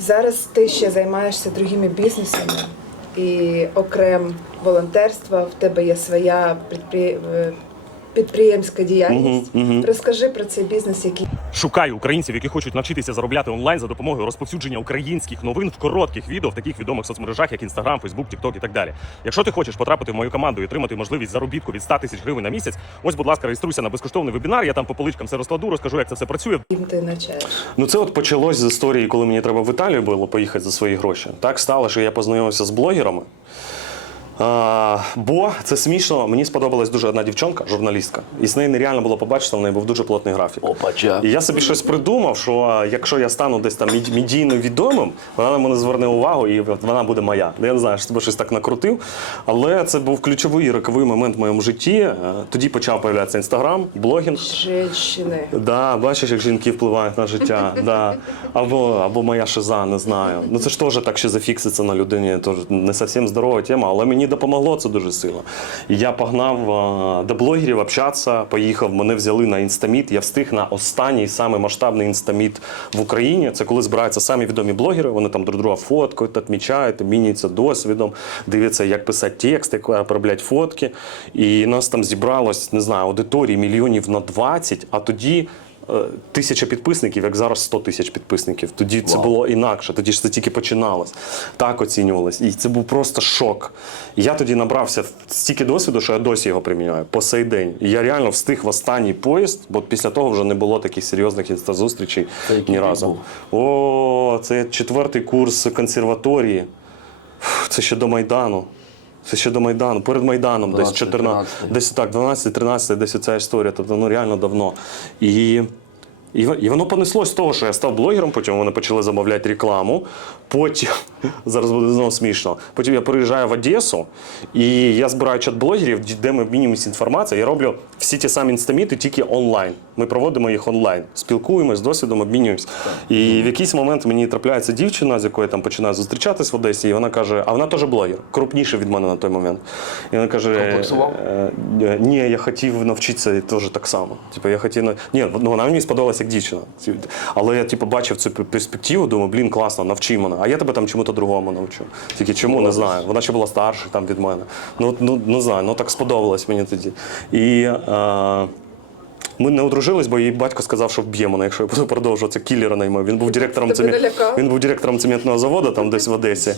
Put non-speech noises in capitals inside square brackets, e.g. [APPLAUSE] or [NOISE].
Зараз ти ще займаєшся другими бізнесами і окрем волонтерства, в тебе є своя підпри... підприємська діяльність. Мгм, мгм. Розкажи про цей бізнес, який Шукаю українців, які хочуть навчитися заробляти онлайн за допомогою розповсюдження українських новин в коротких відео в таких відомих соцмережах, як Instagram, Facebook, TikTok і так далі. Якщо ти хочеш потрапити в мою команду і отримати можливість заробітку від 100 тисяч гривень на місяць, ось, будь ласка, реєструйся на безкоштовний вебінар. Я там по поличкам все розкладу, розкажу, як це все працює. ти навчаєш. Ну це от почалось з історії, коли мені треба в Італію було поїхати за свої гроші. Так стало, що я познайомився з блогерами. А, бо це смішно, мені сподобалась дуже одна дівчонка, журналістка, і з нею нереально було побачити, в неї був дуже плотний графік. Опача. І я собі щось придумав, що якщо я стану десь там мед- медійно відомим, вона на мене зверне увагу і вона буде моя. Я не знаю, що себе щось так накрутив. Але це був ключовий роковий момент в моєму житті. Е, Тоді почав появлятися інстаграм, блогінг. Женщини. Да, бачиш, як жінки впливають на життя. Да. Або, або моя шиза, не знаю. Ну це ж теж так ще зафікситься на людині. Тож не зовсім здорова тема, але мені допомогло це дуже сильно. Я погнав до блогерів общатися, поїхав, мене взяли на інстаміт. Я встиг на останній самий масштабний інстаміт в Україні. Це коли збираються самі відомі блогери, вони там друг друга фоткають, відмічають, міняються досвідом, дивляться, як писати текст, як обробляти фотки. І нас там зібралось, не знаю, аудиторії мільйонів на 20, а тоді. Е, Тисяча підписників, як зараз 100 тисяч підписників. Тоді це Вау. було інакше, тоді ж це тільки починалось. Так оцінювалось. І це був просто шок. Я тоді набрався стільки досвіду, що я досі його приміняю по сей день. І я реально встиг в останній поїзд, бо після того вже не було таких серйозних інстазустрічей ні разу. О, це четвертий курс консерваторії. Це ще до Майдану. Це ще до Майдану, перед Майданом, десь 12-13. 14, десь так, 12-13, десь ця історія, тобто ну реально давно. І, і, і воно понеслось з того, що я став блогером, потім вони почали замовляти рекламу. Потім, [LAUGHS] зараз буде знову смішно. Потім я приїжджаю в Одесу, і я збираю чат-блогерів, де ми обмінюємося інформацією. Я роблю всі ті самі інстаміти, тільки онлайн. Ми проводимо їх онлайн, спілкуємось, досвідом обмінюємось. І в якийсь момент мені трапляється дівчина, з якою я там починаю зустрічатись в Одесі, і вона каже: а вона теж блогер, крупніше від мене на той момент. І вона каже? Е, е, Ні, я хотів навчитися теж так само. Типу, я хотів ні, ну вона мені сподобалася як дівчина. Але я типу бачив цю перспективу, думаю, блін, класно, навчи мене. А я тебе там чому-то другому навчу. Тільки чому не знаю. Вона ще була старша там від мене. Ну, ну не знаю, ну так сподобалось мені тоді. І е, ми не одружились, бо її батько сказав, що вб'є мене, якщо я буду продовжувати. Кілера наймав. Він був директором Тебе? Він був директором цементного заводу там десь в Одесі.